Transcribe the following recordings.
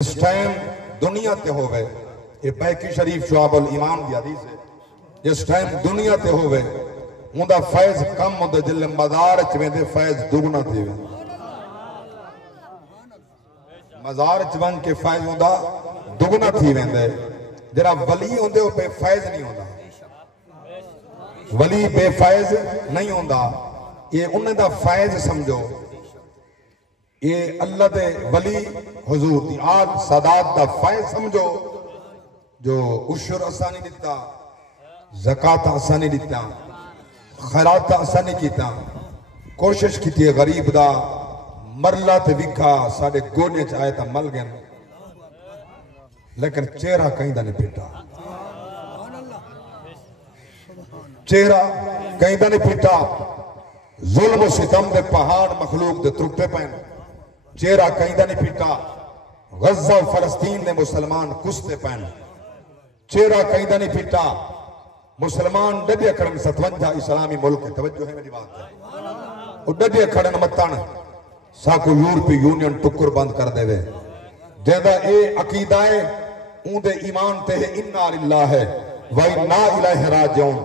اس time دنیا تے ہوئے یہ بیکی شریف شعب الایمان دی حدیث ہے. جس ٹائم دنیا تے ہوئے اندہ فیض کم ہوندے جلے مزار چویں فیض دگنا تھے ہوئے. مزار چویں کے فیض ہوندہ دگنا تھی ہوئے. جرا ولی ہوندے وہ بے فیض نہیں ہوندہ. ولی بے فیض نہیں ہوندہ. یہ انہیں دا فیض سمجھو. یہ اللہ دے ولی حضور دی آل سادات دا فیض سمجھو جو عشر آسانی دیتا، زکاة آسانی دیتا، خیرات آسانی کیتا، کوشش کیتی ہے غریب دا مرلہ تے وکھا ساڑھے گونے چاہے تا مل گئن لیکن چہرہ کہیں دا نہیں پیٹا. چہرہ کہیں دا نہیں پیٹا. ظلم و ستم دے پہاڑ مخلوق دے ترکتے پہن. چہرہ کہیں دا نہیں پیٹا. غزہ و فلسطین نے مسلمان کستے پہن. چہرہ کہیں دا نہیں پیٹا. مسلمان ڈڈے کھڑن 57 اسلامی ملک ہے. توجہ ہے میری بات ہے. وہ ڈڈے کھڑن متن ساکو یورپی یونین ٹکر بند کر دے وے. جیدہ اے عقیدہ ہے اوندے ایمان تے ہے اِنَّا لِلَّهِ وَإِنَّا إِلَيْهِ رَاجِعُونَ.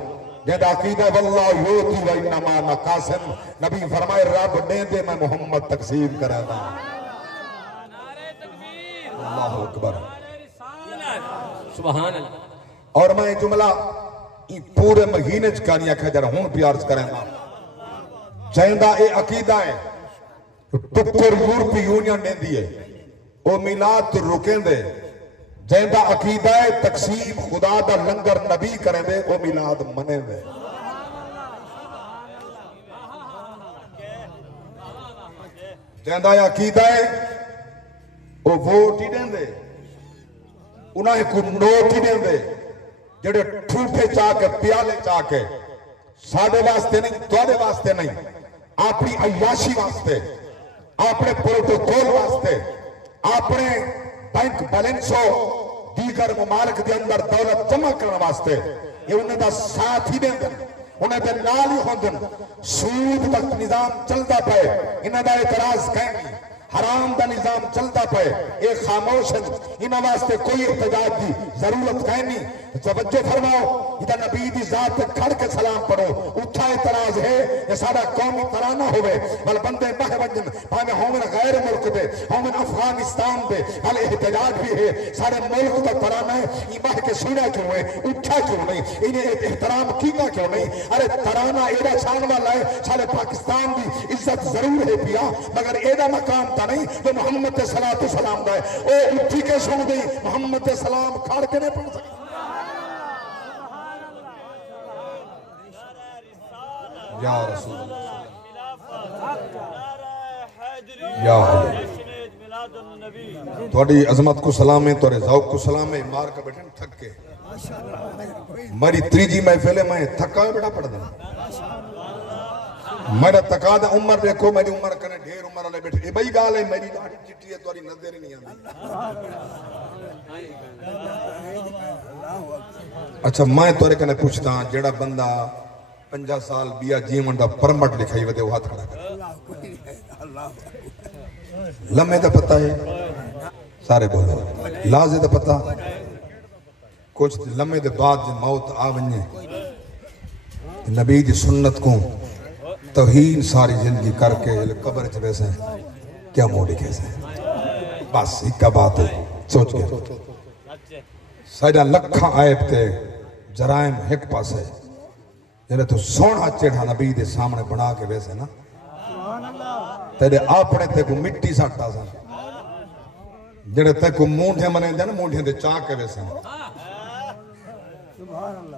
جیدہ عقیدہ واللہ یوتی وَإِنَّمَا نَقَاسِمْ. نبی فرمائے رب دے دے میں محمد تقسیم کرا دا. اللہ اکبر سبحان اللہ. اور میں جملہ پورے مہینے چکانیاں کھجر ہون پیارز کریں دا. جیندہ اے عقیدہ ہے ٹکر یورپی یونین دے دیئے او میلاد تو رکیں دے. جیندہ عقیدہ ہے تقسیم خدا دا لنگر نبی کریں دے او میلاد منیں دے. جیندہ عقیدہ ہے او ووٹ ہی دیں دے انہیں کو نوٹ ہی دیں دے جڑے ٹھوٹے چاہ کے پیالے چاہ کے ساڑھے واسطے نہیں توڑے واسطے نہیں اپنی عیاشی واسطے اپنے پروٹوکول واسطے اپنے بینک بیلنسوں دیگر ممالک دے اندر دولت جمع کرنے واسطے یہ انہیں دا ساتھ ہی دیں دیں انہیں دے نال ہی ہوندن. سود تک نظام چلتا پہ انہیں دا اعتراض کہیں نہیں. حرام دا نظام چلتا پہ ایک خاموش ہے انہاں واسطے کوئی احتجاج دی ضرورت کہیں نہیں. توجہ فرماؤ ادھا نبی دی ذات کھڑ کے سلام پڑھو. اٹھا اعتراض ہے یہ سارا قومی ترانہ ہوئے بل بندے بہ بنجن پاہمیں ہومن غیر ملک دے ہومن افغانستان دے بل احتجاج بھی ہے سارے ملک دا ترانہ ہے. یہ بہ کے سنہ کیوں ہے اٹھا کیوں نہیں انہیں احترام کینا کیوں نہیں. ارے ترانہ ایڈا شان والا ہے سارے پاکستان دی عزت ضرور ہے پیا مگر ایڈا مقام تا نہیں تو محمد صلاة و سلام دا ہے. او اٹھی کے سن دی محمد سلام کھاڑ کے نہیں پڑھ سکتا. یا رسول اللہ یا تھوڑی عظمت کو سلام ہے تھوڑے ذوق کو سلام ہے. مار کا بیٹھن تھک کے میری تریجی محفل ہے میں تھکا ہے بیٹا پڑھ دیں. میرا تکا دا عمر دیکھو میری عمر کنے ڈھیر عمر والے بیٹھے. یہ بھئی گال ہے میری داڑھی چٹی ہے تھوڑی نظر ہی نہیں آتی. اچھا میں تھوڑے کنے پوچھتا ہوں جیڑا بندہ 50 سال بیا جیون دا پرمٹ لکھائی ودے وہ ہاتھ کھڑا کر. لمحے دا پتہ ہے سارے بولو لازے دا پتہ کچھ لمحے دے بعد جو موت آونجے نبی دی سنت کو توہین ساری زندگی کر کے قبر چ ویسے کیا موڑی کیسے بس ایک کا بات ہے سوچ کے سائیڈا لکھاں عیب تے جرائم ایک پاس ہے جنہیں تو سونا چڑھا نبی دے سامنے بنا کے ویسے نا تیرے آپنے تے کو مٹی ساٹھتا سا جنہیں تے کو مونڈے منے دے نا مونڈے دے چاہ کے ویسے نا.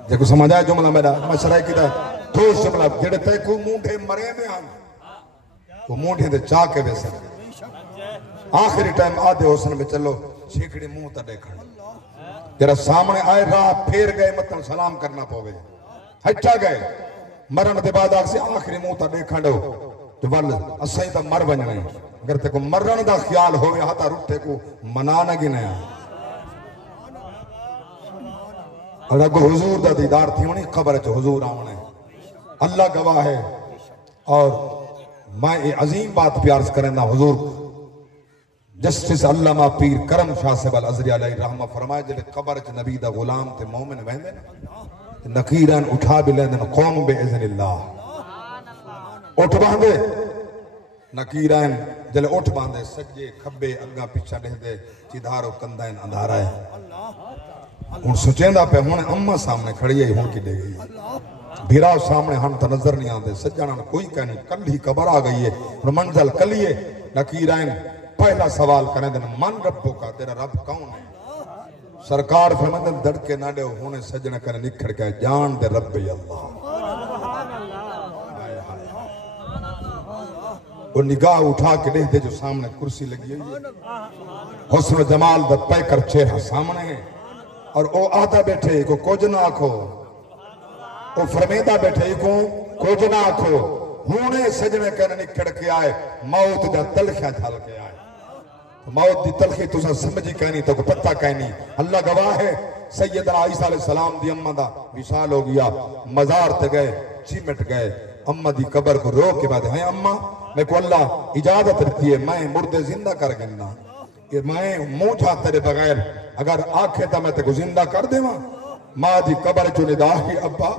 جے کو سمجھ آئے جملہ میرا میں شرائع کی دا ٹھوس جملہ جڑے تے کو مونڈے مرے دے ہم وہ مونڈے دے چاہ کے ویسے آخری ٹائم آدھے حسن میں چلو چھیکڑی منہ تا دیکھا جرہ سامنے آئے راہ پھیر گئے مطلب سلام کرنا پوے ہچا گئے مرن دے بعد آگ سے آخری منہ تا دیکھا دو تو ول اسائی تا مر بننے اگر تے کو مرن دا خیال ہوئے ہاتا رکھتے کو منانا گنے اور اگر حضور دا دیدار تھی ہونی قبر چو حضور آونے اللہ گواہ ہے. اور میں عظیم بات پیارز کریں نا حضور جسٹس علامہ پیر کرم شاہ صاحب الازری علیہ رحمہ فرمائے جلے قبر چ نبی دا غلام تے مومن ویندے نقیران اٹھا بھی لیندے قوم بے اذن اللہ اٹھ باندے نقیران جلے اٹھ باندے سجے کھبے اگا پیچھا دے دے چیدھارو کندائن اندھارا ہے ہن سوچیندا پہ ہن اماں سامنے کھڑی ہے ہن کی دے گئی بھیراؤ سامنے ہم تا نظر نہیں آندے سجانہ کوئی کہنی کل ہی قبر آ گئی ہے منزل کلیے نقیران پہلا سوال کریں دن من ربو کا تیرا رب کون ہے سرکار فرمائیں دڑ کے نہ دے ہونے سجنہ کریں نکھڑ کے جان دے رب اللہ وہ نگاہ اٹھا کے دیکھ دے جو سامنے کرسی لگی ہے حسن و جمال دا پیکر چہرہ سامنے ہے اور او آدھا بیٹھے کو کچھ نہ آکھو او فرمیدہ بیٹھے کو کچھ نہ آکھو ہونے سجنہ کریں نکھڑ کے آئے موت دا تلخیاں جھال کے آئے موت دی تلخی تُسا سمجھی کہنی تو کو پتہ کہنی اللہ گواہ ہے سیدنا عیسیٰ علیہ السلام دی اممہ دا وصال ہو گیا مزار تے گئے چیمٹ گئے اممہ دی قبر کو رو کے بعد ہیں اممہ میں کو اللہ اجازت رکھتی ہے میں مردے زندہ کر گنا کہ میں موچھا تیرے بغیر اگر آنکھیں تا میں تے کو زندہ کر دے ماں دی قبر جو نداہی ابا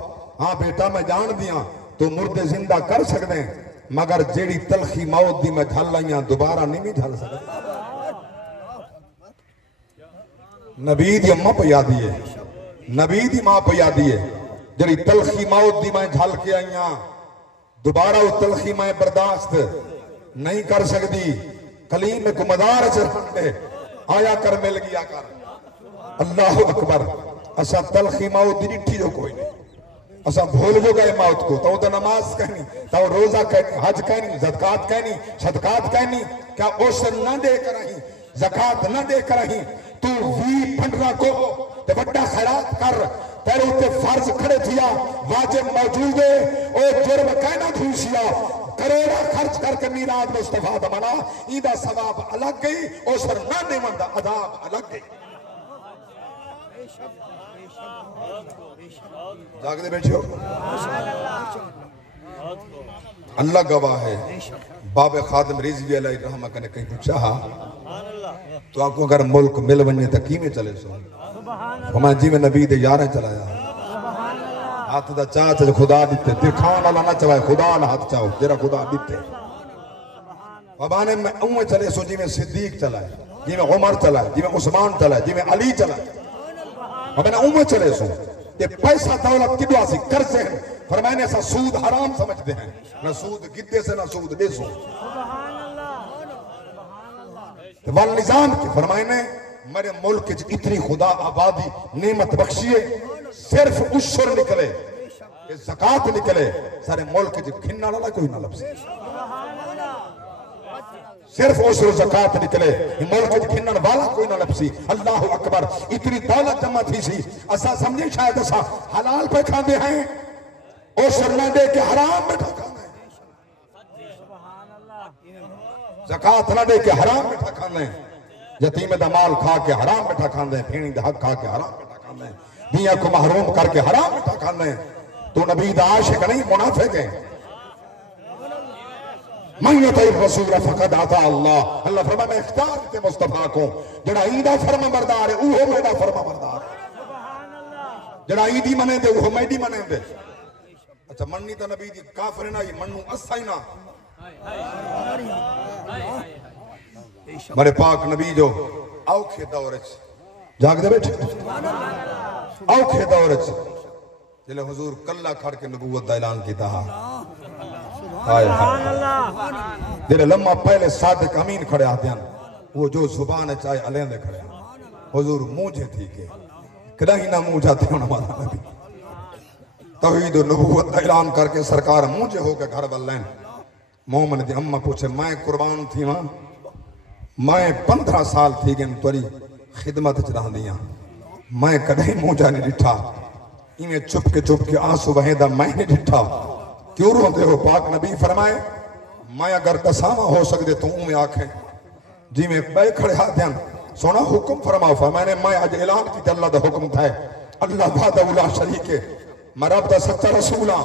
ہاں بیٹا میں جان دیا تو مردے زندہ کر سکتے ہیں مگر جیڑی تلخی موت دی میں جھل لائیاں دوبارہ نہیں جھل سکتے نبی دی اممہ پہ یادی ہے نبی دی ماں پہ یادی ہے جڑی تلخی موت دی میں جھل کے آئیاں دوبارہ وہ تلخی میں برداشت نہیں کر سکتی کلیم کو مدار چرھنے آیا کر مل گیا کر اللہ اکبر اسا تلخی موت دی نٹھی جو کوئی نہیں اسا بھول جو گئے موت کو تو دا نماز کہنی تو روزہ کہنی حج کہنی زدقات کہنی صدقات کہنی کیا عشر نہ دے کر رہی زکاة نہ دے کر رہی تو وی پھنڈرہ کو تے بڑا خیرات کر تیرے ہوتے فرض کھڑے تھیا واجب موجود ہے او جرم کہنا تھوشیا کروڑا خرچ کر کے میراد مصطفیٰ دا منا ایدہ ثواب الگ گئی او سر نہ دیمن دا عذاب الگ گئی جاگ دے بیٹھے ہو اللہ گواہ ہے باب خادم رضوی علیہ رحمہ کنے کہیں پوچھا تو آپ کو اگر ملک مل بننے تکی میں چلے سو ہمیں جی میں نبی دے یاریں چلایا ہاتھ دا چاہ چاہ خدا دیتے دکھان اللہ نہ چوائے خدا نہ ہاتھ چاہو جیرا خدا دیتے بابانے میں اوہ چلے سو جی میں صدیق چلائے جی میں عمر چلائے جی میں عثمان چلائے جی میں علی چلائے ہمیں اوہ چلے سو یہ پیسہ دولت کی دعا سی کرزے ہیں فرمائنے ایسا سود حرام سمجھتے ہیں نہ سود گدے سے نہ سود دے سو والنظام کی فرمائنے میرے ملک اتنی خدا آبادی نعمت بخشیے صرف عشر نکلے زکاة نکلے سارے ملک کھننا نہ کوئی نہ لبسے صرف عشر زکاة نکلے ملک کھننا والا کوئی نہ لبسی اللہ اکبر اتنی دولت جمع تھی سی اسا سمجھیں شاید اسا حلال پہ کھاندے ہیں عشر نہ دے کے حرام بیٹھا کھاندے ہیں زکاة نہ دے کے حرام بیٹھا کھاندے ہیں یتیم دا مال کھا کے حرام بیٹھا کھاندے ہیں پھینی دا حق کھا کے حرام بیٹھا کھاندے ہیں دنیا کو محروم کر کے حرام بیٹھا کھاندے ہیں تو نبی دا عاشق نہیں منافق ہے من یطع الرسول فقد اطاع اللہ اللہ فرمائے میں اختیار دیتے مصطفیٰ کو جڑا ایدہ فرما بردار ہے اوہ میڈا فرما بردار ہے جڑا ایدی منے دے اوہ میڈی منے دے اچھا منی تا نبی دی کافر نہ یہ منو اسائی نہ مرے پاک نبی جو اوکھے دورچ جاگ دے بیٹھے اوکھے دورچ جلے حضور کلہ کھڑ کے نبوت دا اعلان کی تھا جلے لمحہ پہلے صادق امین کھڑے آتے ہیں وہ جو زبان چاہے علین دے کھڑے حضور موجھے تھی کہ کدھیں نہ موجھا تھے انہوں ہمارا نبی توحید و نبوت دا اعلان کر کے سرکار موجھے ہو کے گھر واللین مومن دی اممہ پوچھے میں قربان تھی وہاں میں 15 سال تھی گئے توری خدمت چرہ دیا میں کدھیں موجہ نہیں ڈٹھا انہیں چپ کے آنسو بہیدہ میں نہیں ڈٹھا کیوں روتے ہو پاک نبی فرمائے میں اگر دسامہ ہو سکتے تو میں آنکھیں جی میں بے کھڑے ہاتھ ہیں سونا حکم فرماؤ فرمائے میں آج اعلان کی تے اللہ دا حکم تھا ہے اللہ بھادہ اولا شریک ہے میں رب دا سچا رسولہ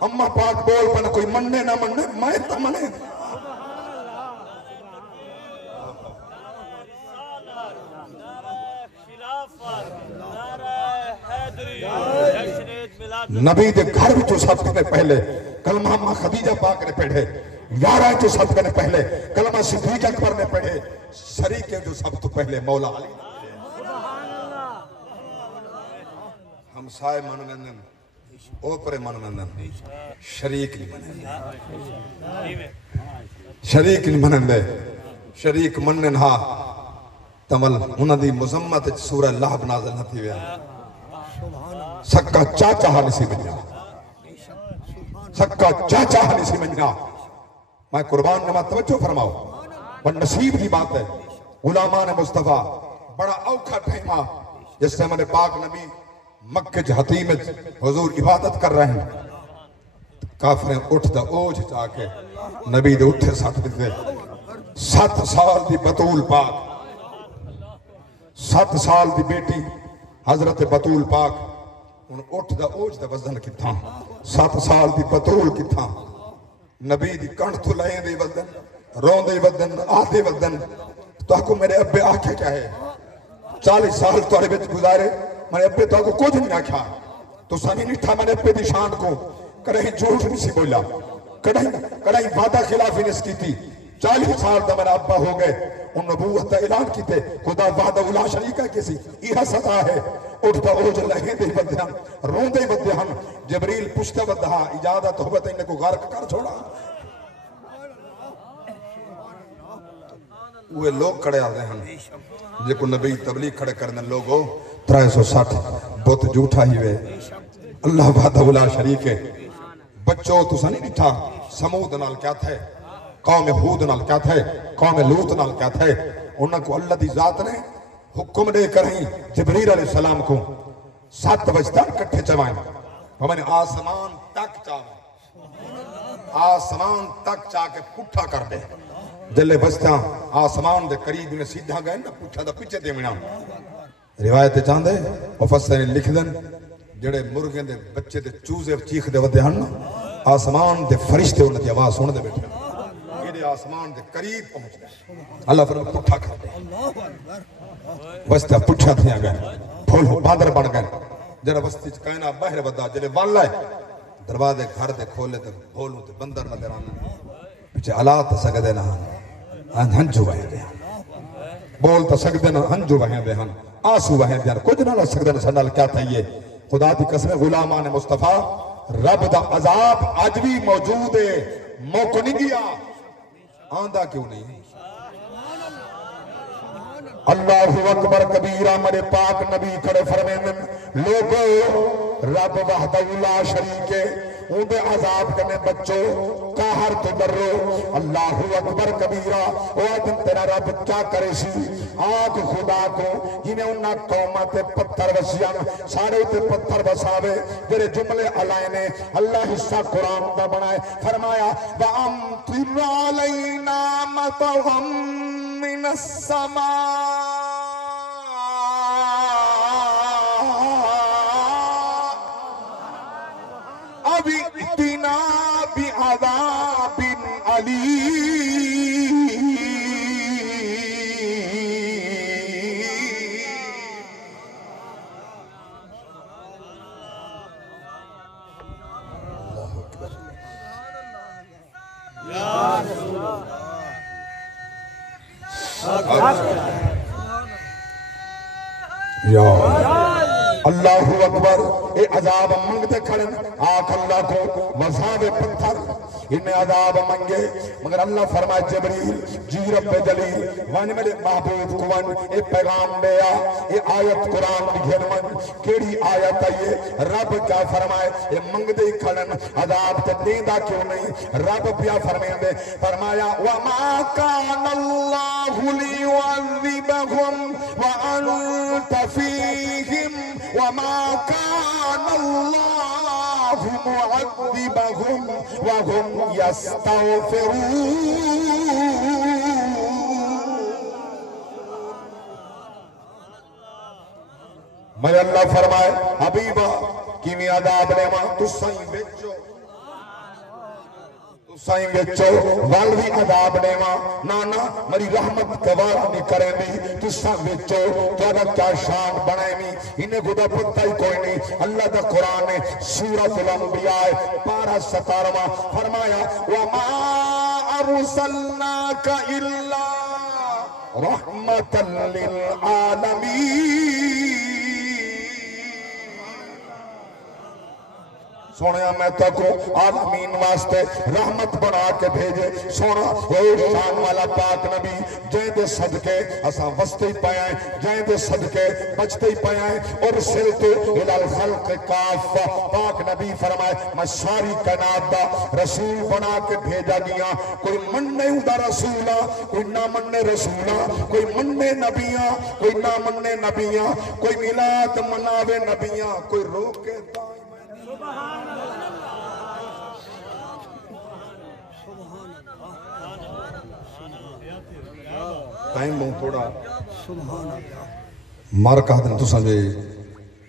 اممہ پاک بول پانا کوئی مننے نہ مننے میں تا مننے نبی دے گھر جو سب نے پہلے کلمہ ماں خدیجہ پاک نے پڑھے، یارہ جو سب نے پہلے کلمہ صدیق اکبر نے پڑھے، شریک جو سب تو پہلے مولا علی ہم سائے من مندن اوپرے من مندن شریک نہیں منندے شریک نہیں منندے شریک منن ہا تمل انہاں دی مذمت سورہ لہب نازل نہ تھی ویا سکا چاچا ہاں نسی بنیا سکا چاچا ہاں نسی بنیا میں قربان نمات توجہ فرماؤ پر نصیب کی بات ہے غلامان مصطفیٰ بڑا اوکھا ٹھیما جس سے ہمارے پاک نبی مکہ حتیم حضور عبادت کر رہے ہیں کافریں اٹھ دا اوجھ چاہ کے نبی دے اٹھے ساتھ دیتے 7 سال دی بطول پاک 7 سال دی بیٹی حضرت بطول پاک ان اٹھ دا اوجھ دا وزن کی تھا 7 سال دی بطول کی تھا نبی دی کنٹھ تو لائیں دے وزن رون دے وزن آدھے وزن تو آپ کو میرے ابے آکھے چاہے 40 سال تو آرے بیچ گزارے میں ابے تو کو کچھ نہیں آکھا تو سانی نہیں تھا میں نے ابے دی شان کو کڑھیں جھوٹ نہیں سی بولا کڑھیں وعدہ خلافی نس کی تھی 40 سال دا میرا ابا ہو گئے ان نبوت اعلان کی تے خدا وعدہ اولا شریکہ کسی یہ سزا ہے اٹھتا اوج لہیں دے بدے ہم رون دے بدے ہم جبریل پشتا بدہا اجازت ہوتا انہیں کو غرق کر چھوڑا وہ لوگ کھڑے آتے ہیں جے کو نبی تبلیغ کھڑے کرنے لوگوں 360 بہت جھوٹا ہی ہوئے اللہ وحدہ اولا شریک ہے بچوں تو سنی نہیں تھا سمود نال کیا تھے قوم ہود نال کیا تھے قوم لوط نال کیا تھے انہوں کو اللہ دی ذات نے حکم دے کریں جبریل علیہ السلام کو 7 بجتا کٹھے چوائیں ہمیں نے آسمان تک چاہے آسمان تک چاہ کے پٹھا کر دے جلے بجتا آسمان دے قریب میں سیدھا گئے نا پٹھا دا پیچھے دے منا روایت چاہن دے مفسر لکھ دن جڑے مرغیں دے بچے دے چوزے چیخ دے ودے ہن آسمان دے فرشتے انہاں دی آواز سن دے بیٹھے یہ آسمان دے قریب پہنچ گئے اللہ فرمائے پٹھا کر دے بستا پٹھا تھیا گئے پھول بادر بڑھ گئے جڑا بستی کہنا باہر ودا جلے وال لائے دروازے گھر دے کھولے تے بھولوں تے بندر نظر آنا پیچھے علات سگدے نہ ہنجو بہے دے بول تا سگدے نہ ہنجو بہے دے ہن آسو بہے دے کچھ نہ لگ سگدے نہ سنال کیا تھا یہ خدا دی قسم غلامان مصطفیٰ رب دا عذاب آج بھی موجود ہے موقع نہیں دیا آندہ کیوں نہیں اللہ اکبر کبیرہ میرے پاک نبی کھڑے فرمائیں لوگو رب وحدہ لا شریک ہے ان دے عذاب کرنے بچوں کاہر تو ڈرو اللہ اکبر کبیرہ او دن تیرا رب کیا کرے سی آگ خدا کو جنہیں انہا قومت پتھر وسیان سارے تے پتھر بساوے جرے جملے علائنے اللہ حصہ قرآن دا بنائے فرمایا وَأَمْطِرْ عَلَيْنَا مَطَرًا من السماء ابھی اتنا بعذاب علیم یا اللہ اکبر اے عذاب منگتے کھڑن آکھ اللہ کو وزاب پتھر انہیں عذاب منگے مگر اللہ فرمائے جبریل جی رب جلیل وانی میرے محبوب کو ون اے پیغام دیا اے آیت قرآن لکھن من کیڑی آیت ہے رب کیا فرمائے اے منگتے کھڑن عذاب تے دیندہ کیوں نہیں رب پیا فرمائے دے فرمایا وَمَا كَانَ اللَّهُ لِيُعَذِّبَهُمْ وَأَنْتَ فِيهِمْ وَمَا كَانَ اللَّهُ مُعَذِّبَهُمْ وَهُمْ يَسْتَغْفِرُونَ میں اللہ فرمائے حبیبہ کیمی عذاب لے ماں تو سائیں بیچو تو سائیں وچو وال بھی عذاب دیواں نانا مری رحمت گوارا نہیں کریں دی تساں وچو تہاڈا کیا شان بنائیں می انہیں خدا پتہ ہی کوئی نہیں اللہ دا قرآن ہے سورۃ الانبیاء پارہ 17واں فرمایا وما ارسلناک الا رحمتا للعالمین سونے میں تو کو عالمین واسطے رحمت بنا کے بھیجے سونا اے شان والا پاک نبی جائیں دے صدقے اساں وستے ہی پائے ہیں جائیں دے صدقے بچتے ہی پائے ہیں اور سلطو الالخلق کاف پاک نبی فرمائے میں ساری کائنات دا رسول بنا کے بھیجا گیا کوئی مننے دا رسولا کوئی نہ مننے رسولا کوئی مننے نبیاں کوئی نہ مننے نبیاں کوئی میلاد مناوے نبیاں کوئی روکے دائیں ٹائم بہت تھوڑا مار کہا دن تو سمجھے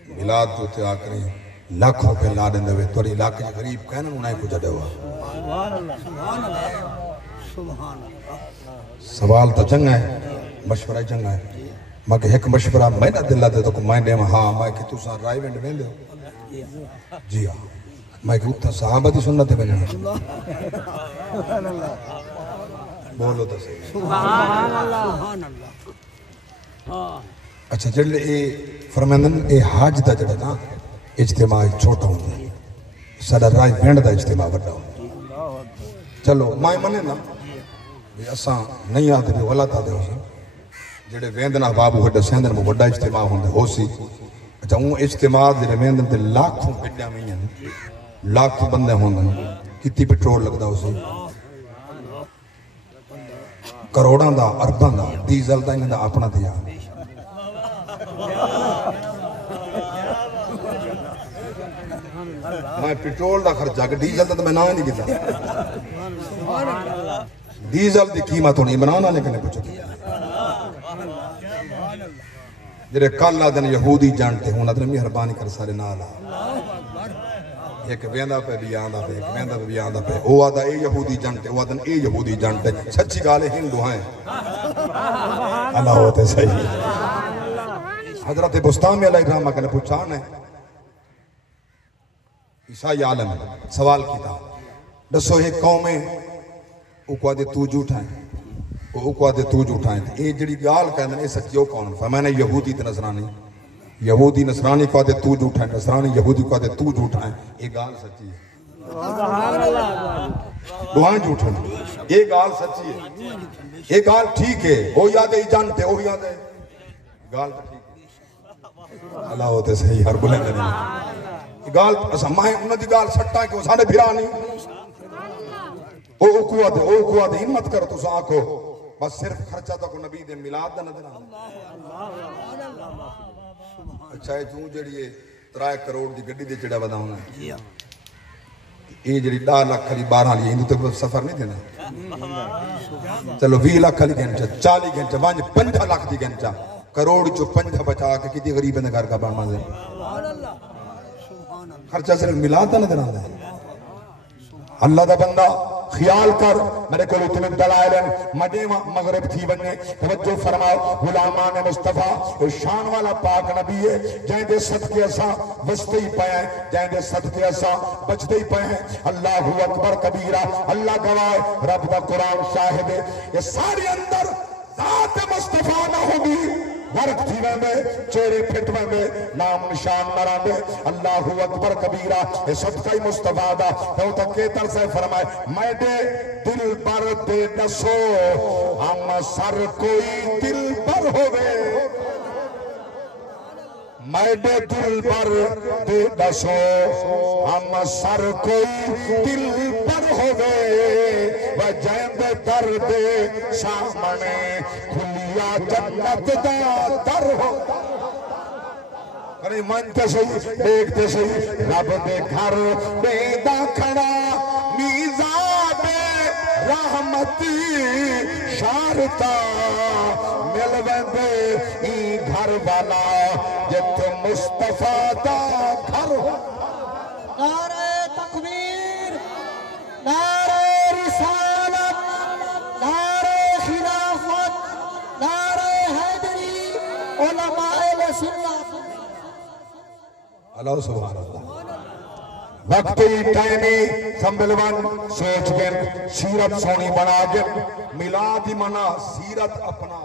ملاد تو تے آکریں لاکھ روپے لا دیں دے توڑی علاقے غریب کہنا انہیں کو جڑے ہوا سوال تو چنگا ہے مشورہ چنگا ہے مگر ایک مشورہ میں نہ دلہ دے تو کو میں دے ہاں میں کہ تو ساں رائے وینڈ وین دے جی ہاں میں کہ اتنا صحابہ دی سنت ہے بننا بولو تو صحیح سبحان اللہ اچھا جڑے اے فرمائندن اے حاج دا جڑا نا اجتماع چھوٹا ہوں ساڑا رائے وینڈ دا اجتماع بڑا ہوں چلو میں منے نا اساں نہیں آتے بھی غلط آتے ہو سی جڑے ویندنا بابو ہڈا سیندن میں بڑا اجتماع ہوں ہو سی اچھا اون اجتماع جڑے ویندن تے لاکھوں گڈیاں ویاں لاکھوں بندے ہوندن کتنی پیٹرول لگدا ہو سی کروڑاں دا ارباں دا ڈیزل دا انہاں دا اپنا دیا میں پیٹرول دا خرچہ کہ ڈیزل دا تو میں نہ نہیں کیتا ڈیزل دی قیمت ہونی بنانا لیکن کچھ جڑے کل آدن یہودی جانتے ہوں ادھر مہربانی کر سارے نالا ایک ویندا پہ بھی آندا پہ ایک ویندا پہ بھی آندا پہ او آدھا اے یہودی جانتے او آدھن اے یہودی جانتے سچی گالے ہندو ہیں اللہ ہوتے صحیح حضرت بستامی علیہ السلام نے پوچھا نے عیسائی عالم سوال کیتا دسو ایک قوم ہے او کو آدھے تو جھوٹا ہے او کو آدھے تو جھوٹا ہے اے جڑی گال کہندے اے سچی او کون فرمایا یہودی تے نصرانی یہودی نصرانی کو آدھے تو جھوٹا ہے نصرانی یہودی کو آدھے تو جھوٹا ہے یہ گال سچی ہے سبحان اللہ دوہاں جھوٹا ہے یہ گال سچی ہے یہ گال ٹھیک ہے وہ یاد ہے جانتے وہ یاد ہے گال ٹھیک ہے اللہ ہوتے صحیح ہر بلے میں یہ گال ماہیں انہوں دی گال سٹا ہے کہ وہ سانے بھرا نہیں او کو آدھے ہمت کر تو سا آنکھو بس صرف خرچہ تو کو نبی دے ملاد دا نظر آنا اچھا ہے تو جڑی 3 کروڑ دی گڈی دے چڑا ودا ہونا یہ جڑی 10 لاکھ علی 12 علی ہندو تے سفر نہیں دینا چلو 20 لاکھ علی گھنٹہ 40 گھنٹہ 5 لاکھ دی گھنٹہ کروڑ جو 5 بچا کے کتی غریب نے گھر کا بن مانزے خرچہ صرف ملاد دا نظر آندا ہے اللہ دا بندہ خیال کر میرے کو اتنے دلائل مدے مغرب تھی بننے توجہ فرماؤ غلامان مصطفیٰ وہ شان والا پاک نبی ہے جائیں دے صدقے اساں بچتے ہی پائے ہیں جائیں دے صدقے اساں بچتے ہی پائے ہیں اللہ اکبر کبیرہ اللہ گواہ رب دا قرآن شاہد ہے یہ سارے اندر ذات مصطفیٰ نہ ہوگی ورک تھی ویندے چہرے پھٹ ویندے نام نشان نراندے اللہ اکبر کبیرہ یہ صدقہ مصطفیٰ دا تو تکے تر سے فرمائے میں دے دل پر دے دسو ہم سر کوئی دل پر ہوئے میں دے دل پر دے دسو ہم سر کوئی دل پر ہوئے و جیند درد سامنے کھلیا جنت دا در ہو کریں منتے صحیح دیکھتے صحیح رب دے گھر بیدہ کھڑا میزاد رحمتی شارتا ملوندے ای گھر والا جت مصطفیٰ دا گھر ہو نعرہ تکبیر نعرہ اللہ سبحان اللہ وقتی ٹائمی سنبلون سوچ گن سیرت سونی بنا گن میلاد منا سیرت اپنا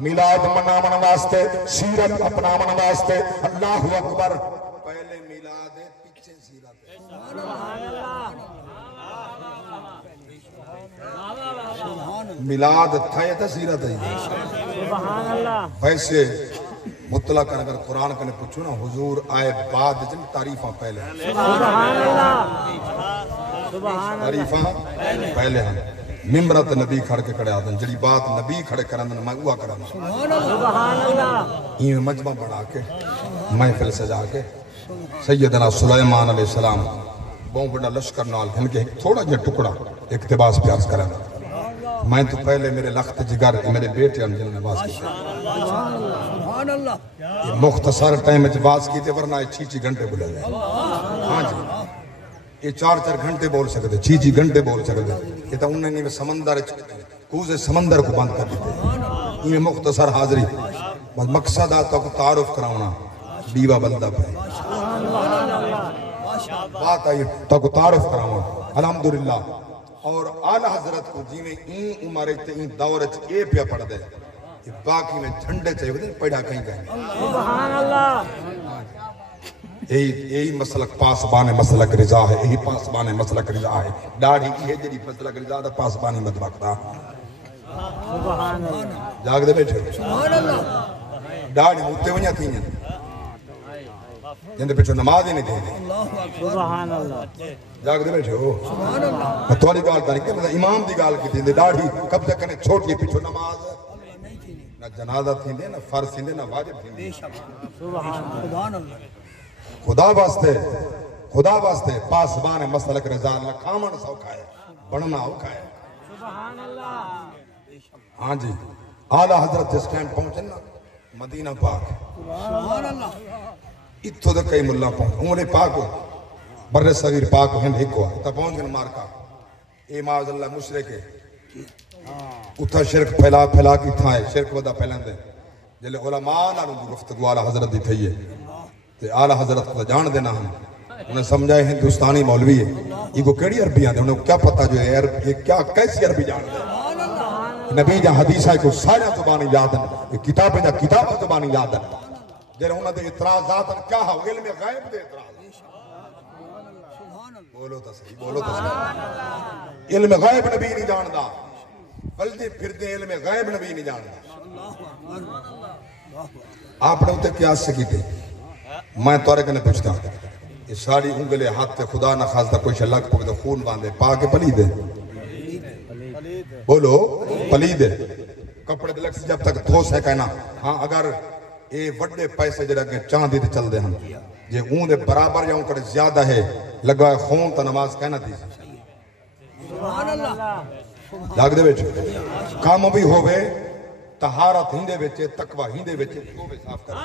میلاد منا من واسطے سیرت اپنا من واسطے اللہ اکبر پہلے میلاد ہے پیچھے سیرت ہے میلاد تھا یا تھا سیرت ہے ویسے مطلق اگر قرآن کنے پوچھو نا حضور آئے بعد جن تعریفاں پہلے تعریفاں پہلے ہیں ممبرت نبی کھڑ کے کڑے آدھن جڑی بات نبی کھڑے کرندن میں ہوا کرندن یہ مجمع بڑھا کے محفل سجا کے سیدنا سلیمان علیہ السلام بہت بڑا لشکر نال ان کے تھوڑا جا ٹکڑا اقتباس پیاس کرنا میں تو پہلے میرے لخت جگر میرے بیٹے ہم جنہوں نے باز کی یہ مختصر ٹائم میں باز کی تھے ورنہ 6 گھنٹے بولے گئے ہاں جی یہ 4 گھنٹے بول سکتے 6 گھنٹے بول سکتے یہ تو انہیں نہیں سمندر کوزے سمندر کو بند کر دیتے یہ مختصر حاضری مقصد آتا کو تعارف کراؤنا بیوہ بندہ پہ بات آئی تو کو تعارف کراؤنا الحمدللہ اور اعلیٰ حضرت کو جی میں این عمارے تے این دورت اے پیا پڑھ دے باقی میں جھنڈے چاہیے ہوتے پڑھا کہیں گئے سبحان اللہ یہی مسلک پاسبان مسلک رضا ہے یہی پاسبان مسلک رضا ہے ڈاڑھی یہ جڑی مسلک رضا ہے پاسبانی مطلق دا سبحان اللہ جاگ دے بیٹھے سبحان اللہ ڈاڑھی ہوتے ونیا تھی جن دے پیچھو نماز ہی نہیں دے دے سبحان اللہ جاگ دے بیٹھے ہو سبحان اللہ میں تھوڑی گال تھا نہیں کہ امام دی گال کی تھی ڈاڑھی کب تک کنے چھوٹی پیچھو نماز نہ جنازہ تھی دے نہ فرض تھی دے نہ واجب تھی دے سبحان اللہ خدا واسطے پاسبان مسلک رضا اللہ کھامن سوکھا ہے بڑھنا اوکھا ہے سبحان اللہ ہاں جی اعلیٰ حضرت جس ٹائم پہنچے نا مدینہ پاک سبحان اللہ اتھو دے کئی ملہ پہنچ عمر پاک ہو بر صغیر پاک ہند ایک ہوا تا پہنچ گئے مارکا اے معاذ اللہ مشرک ہے اتھا شرک پھیلا کی تھائے شرک ودا پھیلن دے جلے علماء نالوں دی گفتگو اعلیٰ حضرت دی تھئیے تے اعلیٰ حضرت کو جان دینا ہم انہیں سمجھائے ہندوستانی مولوی ہے یہ کو کیڑی عربی آن دے انہیں کیا پتہ جو ہے یہ کیا کیسی عربی جان دے نبی جہاں حدیث ہے کو سارا زبانی یاد ہے کتابیں جہاں کتاب زبانی یاد ہے جنہیں انہوں نے اعتراضات کیا ہو علم غیب دے اعتراض بولو تا صحیح علم غیب نبی نہیں جاندہ بلدے پھر دے علم غیب نبی نہیں جاندہ آپ نے ہوتے قیاس سے کی تھے میں تورے کنے پوچھتا ہوں یہ ساری انگلے ہاتھ تے خدا نہ خواستہ کوئی شلک پکتے خون باندھے پاکے پلید ہے بولو پلید ہے کپڑے دلک سے جب تک دھوس ہے کہنا ہاں اگر اے وڈے پیسے جڑا کہ چاندی تے چل دے ہم یہ اون دے برابر یا اون کڑے زیادہ ہے لگا ہے خون تا نماز کہنا تھی سبحان اللہ جاگ دے بیٹھے کام بھی ہوئے طہارت ہندے بیچے تقوی ہندے بیچے توبے صاف کرے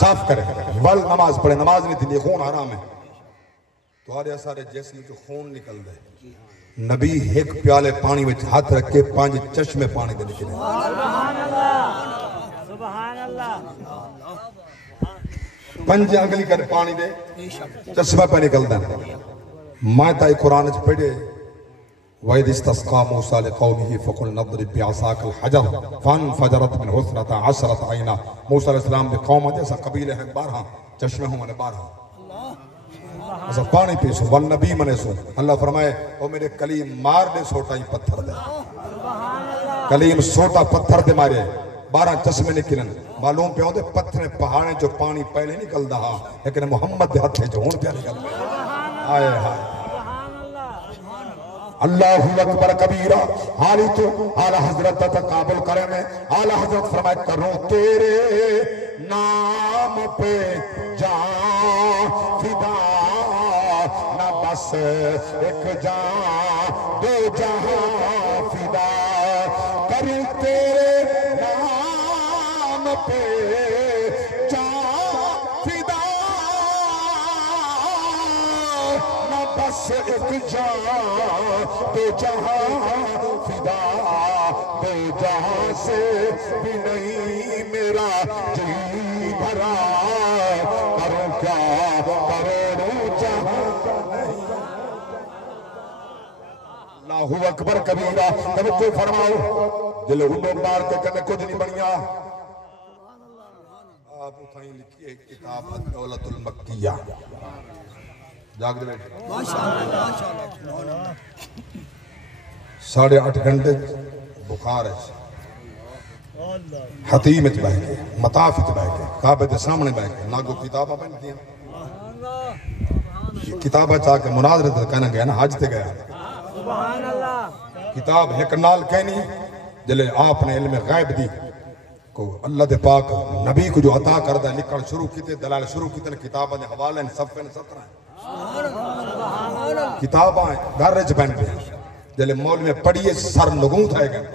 صاف کرے ول نماز پڑھے نماز نہیں تھی یہ خون حرام ہے تو آرے سارے جیسے جو خون نکل دے نبی ایک پیالے پانی میں ہاتھ رکھ کے 5 چشمے پانی دے نکلے سبحان اللہ 5 انگلی کر پانی دے چشمہ پہ نکل دے میں تائی قرآن چ پڑھے وَإِذِ اسْتَسْقَى مُوسَىٰ لِقَوْمِهِ فَقُلْ نَضْرِبْ بِعَصَاكَ الْحَجَرَ فَانْفَجَرَتْ مِنْهُ 12 عَيْنًا موسیٰ علیہ السلام دے قوم جیسا قبیلے ہیں 12 چشمے ہوں میں نے 12 ایسا پانی پیسو والنبی منے سو اللہ فرمائے او میرے کلیم مار دے سوٹا ہی پتھر دے کلیم سوٹا پتھر دے مارے 12 چشمے نکلن معلوم پہ ہوں دے پتھر پہاڑیں جو پانی پہلے نکل دہا لیکن محمد دے ہاتھ ہے جو ہون پہ نکل دے آئے ہائے اللہ اکبر کبیرہ حالی تو اعلیٰ حضرت تقابل کرے میں اعلیٰ حضرت فرمائے کروں تیرے نام پہ جان فدا نہ بس ایک جان 2 جہاں فدا کروں تیرے نام پہ جان فدا نہ بس ایک جان 2 جہاں فدا تو جہاں سے بھی نہیں میرا جی بھرا کروں کیا کروڑوں جہاں کا نہیں اللہ اکبر کبیرہ توجہ فرماؤ جلے انہوں مار کے کنے کچھ نہیں بنیا آپ اتھائیں لکھی ایک کتاب دولت المکیہ جاگ دے بیٹھے 8.5 گھنٹے بخار ہے حتیم اچ بہ کے مطاف اچ بہ کے کعبے دے سامنے بہ کے ناگو کتابہ بن دیا کتابہ چاہ کے مناظرے تے کہنا گیا نا حج تے گیا کتاب ایک نال کہنی جلے آپ نے علم غیب دی کو اللہ دے پاک نبی کو جو عطا کردہ لکھن شروع کیتے دلال شروع کیتے کتابہ دے حوالے صفحے 17 ہیں کتاباں گھر رچ بن گئے جلے مول میں پڑھیے سر نگوں تھے گئے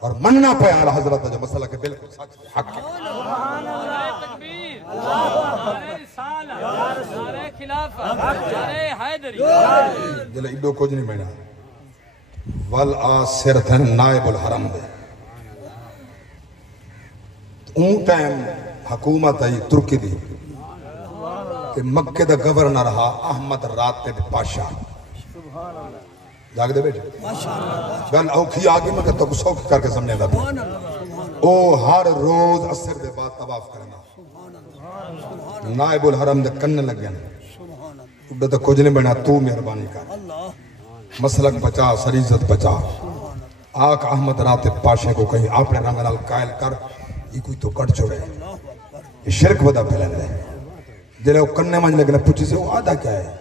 اور مننا پہ آلہ حضرت جو مسئلہ کے بالکل سچ حق ہے سبحان اللہ تکبیر نعرہ رسالت نعرہ خلافت نعرہ حیدری جلے ایڈو کچھ نہیں بینا والآسرتن نائب الحرم دے اون ٹائم حکومت آئی ترکی دی کہ مکہ دا گورنر رہا احمد راتب پاشا جاگ دے بیٹھے گل اوکھی آگی مگر تو سوکھی کر کے سمجھے دا بھی او ہر روز اثر دے بعد طواف کرنا نائب الحرم دے کننے لگ گیا اڈا تو کچھ نہیں بنا تو مہربانی کر مسلک بچا سریزت بچا آق احمد راتب پاشے کو کہیں اپنے رنگ نال قائل کر یہ کوئی تو کٹ چھوڑے یہ شرک ودا پھیلن دے جلے وہ کننے مانج لگنے پوچھی سے وہ آدھا کیا ہے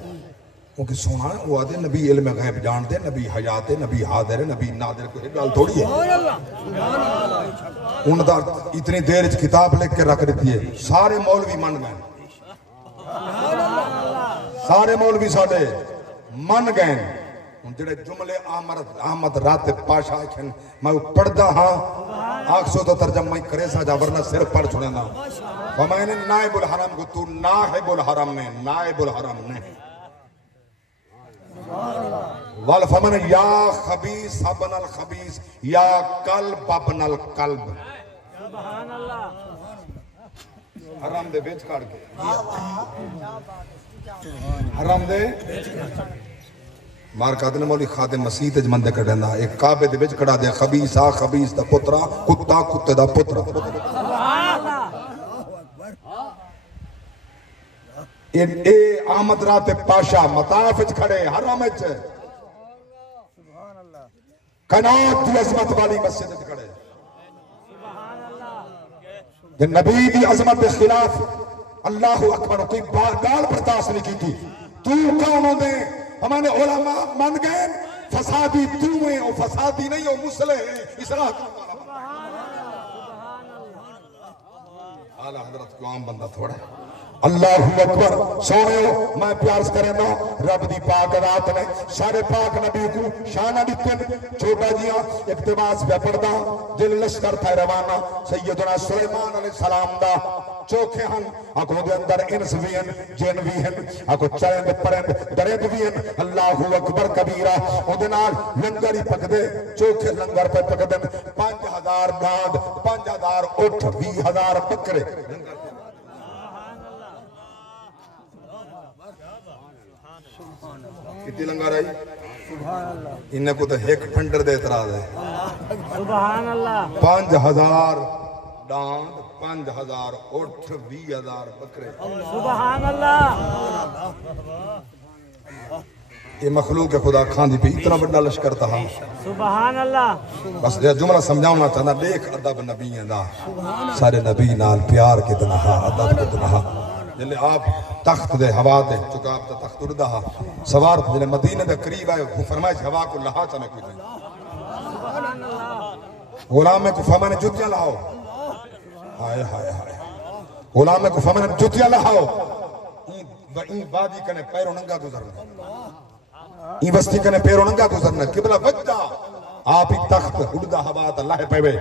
وہ کہ سونا ہے وہ آدھے نبی علم غیب جان دے نبی حیات ہے نبی حاضر ہے نبی نادر کوئی ڈال تھوڑی ہے ان دا اتنی دیر کتاب لکھ کے رکھ دیتی ہے سارے مولوی من گئے سارے مولوی ساڑے من گئے جڑے جملے احمد راتب پاشا آکھن میں پڑھ دا ہاں آکھ سو تو ترجمہ میں کرے سا جا ورنہ صرف پڑھ چھوڑے نا فمین نائب الحرم کو تو نائب الحرم میں نائب الحرم میں والفمن یا خبیث ابن الخبیث یا قلب ابن القلب سبحان اللہ حرم دے بیچ کار کے حرم دے مار قاتل مولی خادم مسیح تے جمندے کر دینا ایک کعبے دے وچ کھڑا دے خبیثا خبیث دا پترا کتا کتے دا پترا اے احمد راتب پاشا مطاف وچ کھڑے حرم وچ قنات دی عظمت والی مسجد وچ کھڑے جن نبی دی عظمت کے خلاف اللہ اکبر کوئی گال برداشت نہیں کی تھی تو کونوں دے ہمارے علماء من گئے فسادی تو ہیں اور فسادی نہیں ہو مسلح ہیں اصلاح کرنے والا اعلیٰ حضرت کو عام بندہ تھوڑا ہے اللہ اکبر سونے میں پیارس کریں نا رب دی پاک رات نے سارے پاک نبی کو شانہ دیتن چھوٹا جیاں اقتباس پہ پڑھدا جل لشکر تھا روانہ سیدنا سلیمان علیہ السلام دا چوکھے ہن آکھو دے اندر انس بھی ہیں جن بھی ہیں آکھو چرند پرند درد بھی ہیں اللہ اکبر کبیرہ ادنال لنگر ہی پک دے چوکھے لنگر پہ پک دن 5000 گاند 5000 اٹھ 20,000 بکرے کتی لنگر آئی انہیں کو تو ایک پھنڈر دے اعتراض ہے سبحان اللہ 5000 ڈانڈ 5000 اٹھ 20,000 بکرے سبحان اللہ یہ مخلوق خدا کھاندی پہ اتنا بڑا لشکر تھا سبحان اللہ بس یہ جملہ سمجھاؤنا چاہنا دیکھ ادب نبی دا سارے نبی نال پیار کتنا ہا ادب کتنا ہا جلے آپ تخت دے ہوا دے چکا آپ تا تخت اڑ دا سوار جلے مدینہ دے قریب آئے وہ فرمائش ہوا کو لہا چانے کوئی دیں غلام کو فمن جتیاں لہاؤ ہائے ہائے ہائے غلام کو فمن جتیاں لہاؤ این بادی کنے پیرو ننگا گزرنا این بستی کنے پیرو ننگا گزرنا قبلہ بجا آپ ہی تخت اڑدا ہوا تا اللہ پہ بے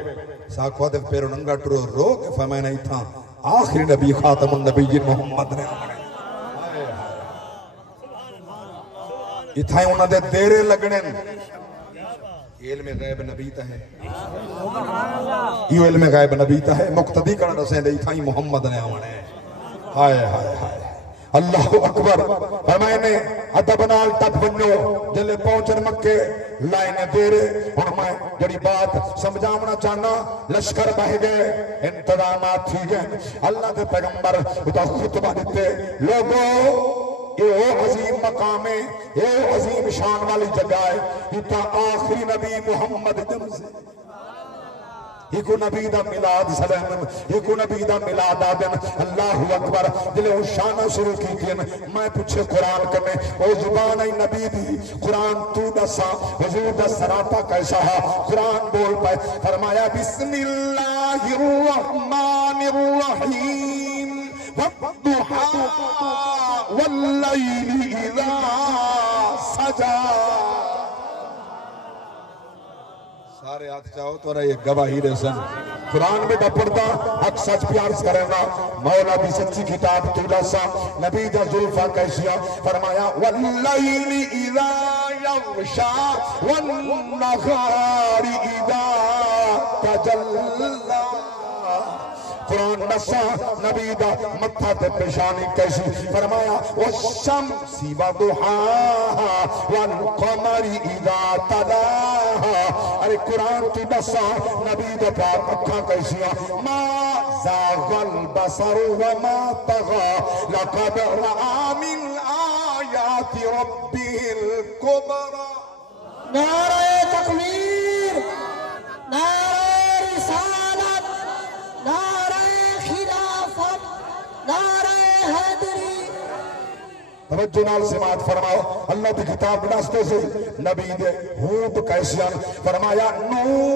ساکھوا دے پیرو ننگا ٹرو رو کے فمن ای تھا آخری نبی خاتم النبیین محمد نے اتھائیں انہاں دے دیرے لگنے علم غیب نبی تا ہے سبحان اللہ یہ علم غیب نبی تا ہے مقتدی کرنا رسیں دے تھائی محمد نے آوانے ہائے ہائے ہائے اللہ اکبر فرمائے نے ادب نال تک بنو جلے پہنچن مکے لائن دیرے اور میں جڑی بات سمجھاونا چاہنا لشکر بہ گئے انتظامات تھی گئے اللہ دے پیغمبر اتا خطبہ دیتے لوگوں یہ عظیم مقام ہے یہ عظیم شان والی جگہ ہے اتا آخری نبی محمد جم سے ایک نبی دا میلاد سلام ایک نبی دا میلاد آدم اللہ اکبر دل و شانہ شروع کی تھی میں پوچھے قرآن کرنے او زبان ای نبی دی قرآن تو دسا حضور دا سراتا کیسا ہے قرآن بول پائے فرمایا بسم اللہ الرحمن الرحیم والضحا واللیل اذا سجا سارے ہاتھ چاہو تو رہے گواہی رسن قرآن میں پڑھتا حق سچ پیارس کرے گا مولا بھی سچی کتاب تولا سا نبی دا ظلفہ کیسیا فرمایا واللیل اذا یغشا والنہار اذا تجلا قرآن نسا نبی دا متھا تے پیشانی کیسی فرمایا والشمس وضحاها والقمر اذا تلاها ارے قرآن تو نسا نبی دا پاک اکھا کیسی ما زاغ البصر وما طغى لقد رأى من آیات ربه الكبرى نعرہ تکبیر نعرہ رسالت نعرہ خلافت نعرہ حیدری توجہ نال سماعت فرماؤ اللہ دی کتاب ناستے سے نبی دے ہود کیسیان فرمایا نون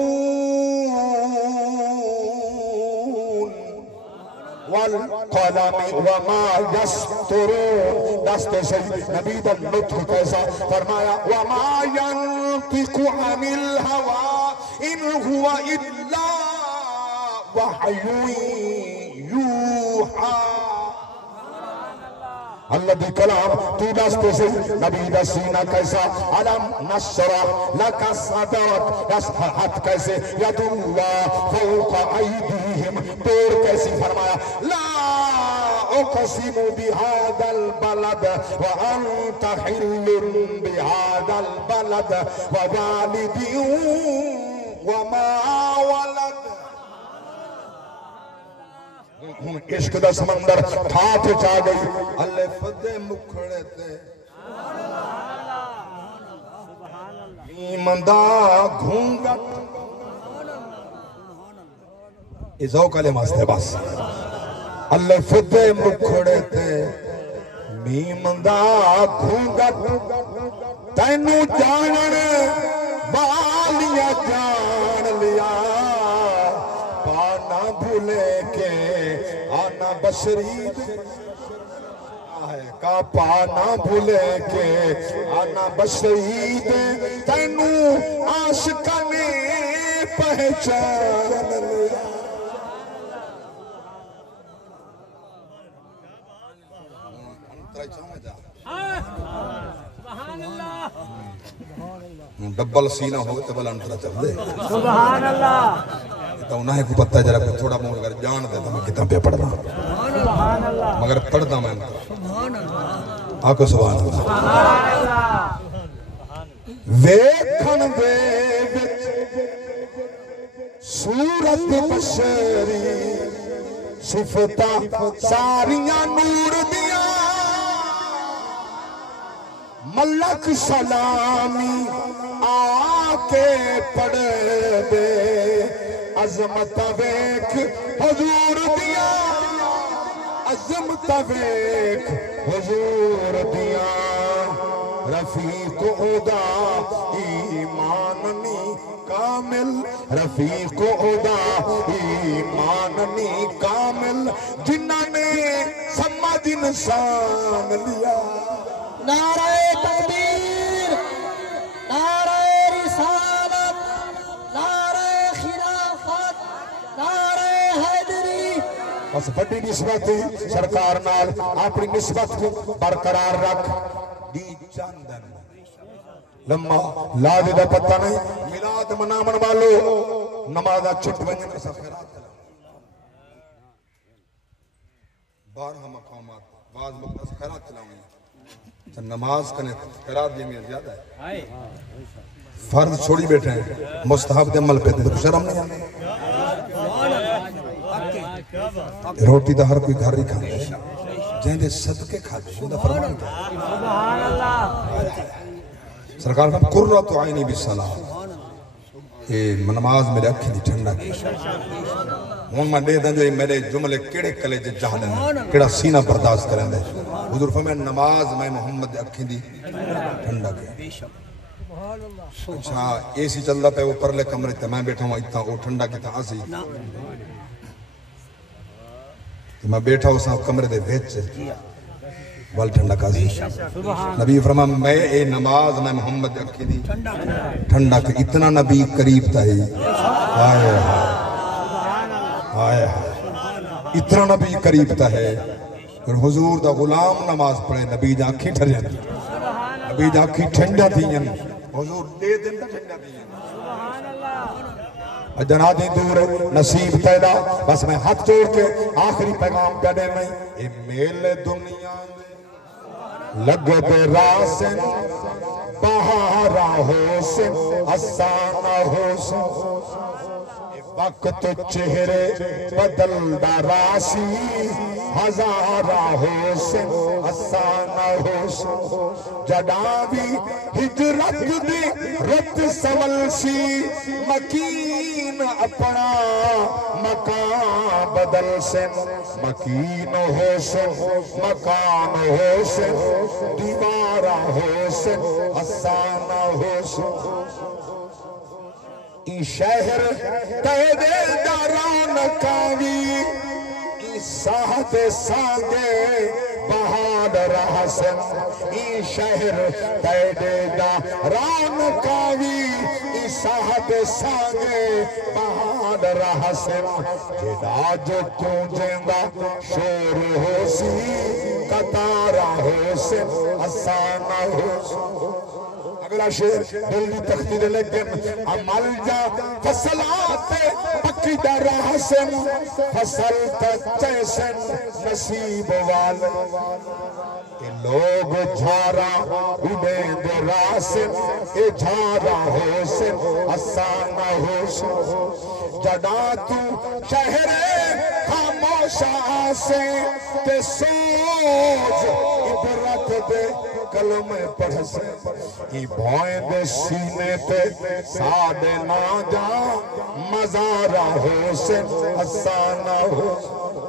والقلم وما یسطرون ناستے سے نبی دے نطق کیسا فرمایا وما ينطق عن الهوى ان هو الا وحی یوحا اللہ دی کلام تو دستے سے نبی دا سینہ کیسا علم نشرح لکا صدرک ہاتھ کیسے ید اللہ فوق ایدیہم دور کیسی فرمایا لا اقسم بهذا البلد وانت حل بهذا البلد ووالد وما ولد عشق دا سمندر تھات چاہ گئی اللہ فدے مکھڑے تے ایمندہ گھونگت ازاو کلے ماستے بس اللہ فدے مکھڑے تے میمندہ گھونگت تینو جانن والیا جان لیا پانا بھولے کے آنا بشرید کا پانا بھولے کے آنا بشرید تینو عاشقانے پہچان لیا سبحان اللہ ڈبل سینہ ہوگا تو بلا انترا چل دے سبحان اللہ تو انہیں کو پتہ جرا کہ تھوڑا مور کر جان دے تو میں کتنا پہ پڑھ رہا سبحان اللہ مگر پڑھتا میں آکو سبحان اللہ سبحان اللہ ویکھن دے وچ صورت بشری صفتاں ساریاں نور دیاں ملک سلامی آکے پڑھ دے عظمت ویکھ حضور دیا عظمت ویکھ حضور دیا رفیق ادا ایماننی کامل رفیق ادا ایماننی کامل جنہ نے سمجھ انسان لیا نعرہ تکبیر نعرہ رسالت نعرہ خلافت نعرہ حیدری بس بڑی نسبت تھی سرکار نال اپنی نسبت کو برقرار رکھ دی چاندن لمحہ لا دے دا پتہ نہیں ملا جماعت منامن والو نمازہ چھٹ ونجن اسا خیرات کلام 12 مقامات بعض مقدس خیرات کلام نماز کنے خیرات دی میں زیادہ ہے فرض چھوڑی بیٹھے ہیں مستحب دے عمل پہ تو شرم نہیں آنے روٹی دا ہر کوئی گھر ہی کھانے جہاں دے صدقے کھاتے ہیں فرمان کیا سبحان اللہ سرکار فرمان قرۃ عینی بالصلاۃ یہ نماز میرے اکھی دی ٹھنڈا کی ہون میں دے دیں جو میرے جملے کیڑے کلے جے جہلے ہیں کیڑا سینہ برداشت کریں دے حضور فرمائے نماز میں محمد اکھی دی ٹھنڈا کی اچھا اے سی چل رہا پہ اوپر لے کمرے تے میں بیٹھا ہوں اتنا وہ ٹھنڈا کی تھا آسی میں بیٹھا ہوں ساں کمرے دے بیچ بال ٹھنڈا کازی نبی فرما میں اے نماز میں محمد اکھی دی ٹھنڈا کی اتنا نبی قریب تھا ہی آئے آئے اتنا نبی قریب تھا ہے اور حضور دا غلام نماز پڑھے نبی جا کھی ٹھر جاندی نبی جا کھی ٹھنڈا تھی حضور دے دن دا ٹھنڈا تھی جنادی دور نصیب پیدا بس میں ہاتھ جوڑ کے آخری پیغام پیڑے میں اے میل دنیا لگ دے راسن بہارا حسن اسانہ حسن وقت چہرے بدل داراسی ہزارہ حسن اسانہ حسن جڑاوی ہجرت دی رت سولسی مکین اپنا مکان بدل سن مکین حسن مکان حسن دیوارہ حسن اسانہ حسن ای شہر تہدے داران کاوی ای ساہد سانگے بہادر حسن ای شہر تہدے داران کاوی ای ساہد سانگے بہادر حسن جدا جو تونجیندہ شور ہو سی قطارہ حسن اسانہ حسن اگلا شیر دلی تختیر لیکن عمل جا فصلات پکی در حسن فصل تچیسن نصیب والے کہ لوگ جھارا اڑیں دے راسن اے جھارا حسن اسانہ حسن جڑا تو شہر خاموشہ سے تے سوز عبرت دے کلمہ پڑھ سے کی بھوئیں دے سینے تے ساڑے نہ جا مزارہ حسن اسانہ حسن